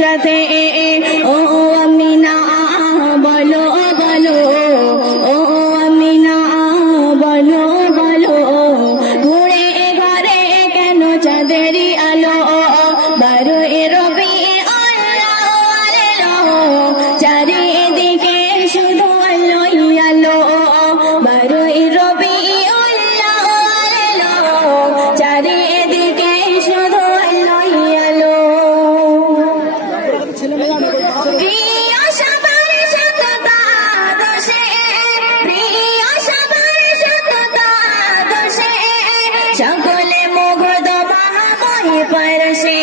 সাথে ও আমিনা বলো বলো, ও আমিনা বলো বলো, ঘুরে ঘরে কেন চাঁদেরই আলো, 12 রবিউল আউয়াল এলো, চারিদিকে শুধু আলোই আলো, 12 রবিউল আউয়াল এলো, চারিদিকে শুধু আলোই আলো। প্রিয় সবার সততা দোষে, প্রিয় সবার সততা দোষে, সকলে মুগ্ধ মহাময় পরশে,